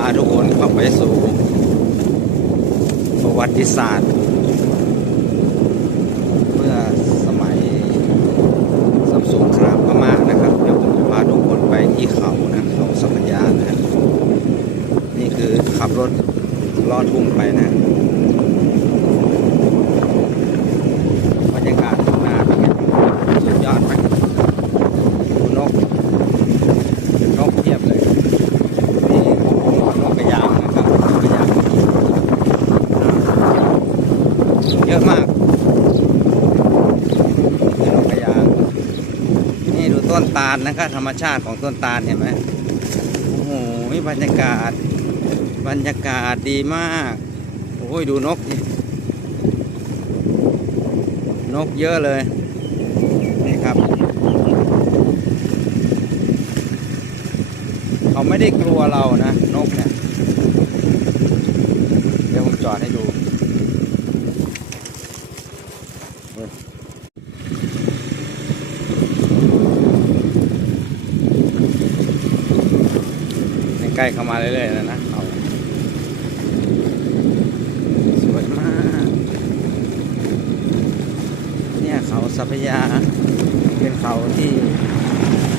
าทุกคนเข้าไปสู่ประวัติศาสตร์ เมื่อสมัยสงครามพม่านะครับ เดี๋ยวผมจะพาทุกคนไปที่เขานะเขาสัพยานะนี่คือขับรถลอดทุ่งไปนะ บรรยากาศข้างหน้าเป็นไงสุดยอดไหมดูนก นกเทียบเลย นี่นกกระยางนะครับนกกระยาง เยอะมากนี่นกกระยางนี่ดูต้นตาลนะครับธรรมชาติของต้นตาลเห็นไหมโอ้โหบรรยากาศ บรรยากาศดีมาก โอ้ยดูนก นกเยอะเลย นี่ครับ เขาไม่ได้กลัวเรานะ นกเนี่ย เดี๋ยวผมจอดให้ดู ใกล้เข้ามาเรื่อยๆแล้วนะเขาสวยมาก เนี่ยเขาสัพยา เป็นเขาที่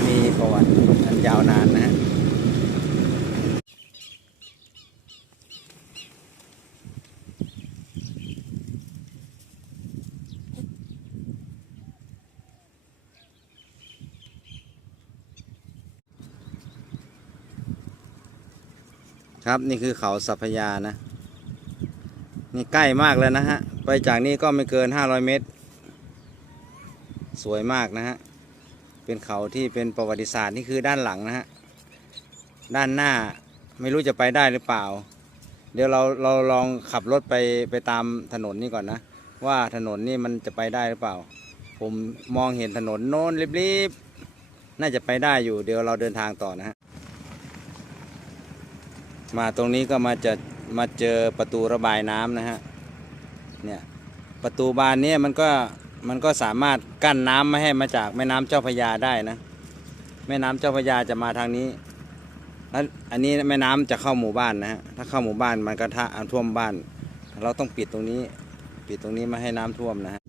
มีประวัติอันยาวนานนะฮะ ครับนี่คือเขาสัพยานะ นี่ใกล้มากแล้วนะฮะ ไปจากนี้ก็ไม่เกิน 500 เมตร สวยมากนะฮะ เป็นเขาที่เป็นประวัติศาสตร์นี่คือด้านหลังนะฮะ ด้านหน้าไม่รู้จะไปได้หรือเปล่า เดี๋ยวเราเราลองขับรถไปไปตามถนนนี่ก่อนนะ ว่าถนนนี่มันจะไปได้หรือเปล่า ผมมองเห็นถนนโน้นรีบๆน่าจะไปได้อยู่เดี๋ยวเราเดินทางต่อนะฮะ มาตรงนี้ก็มาจะมาเจอประตูระบายน้ำนะฮะเนี่ยประตูบานนี้มันก็มันก็สามารถกั้นน้ำไม่ให้มาจากแม่น้ำเจ้าพยาได้นะแม่น้ำเจ้าพยาจะมาทางนี้แล้วอันนี้แม่น้ำจะเข้าหมู่บ้านนะฮะถ้าเข้าหมู่บ้านมันก็ทะท่วมบ้าน เราต้องปิดตรงนี้ ปิดตรงนี้ไม่ให้น้ำท่วมนะฮะ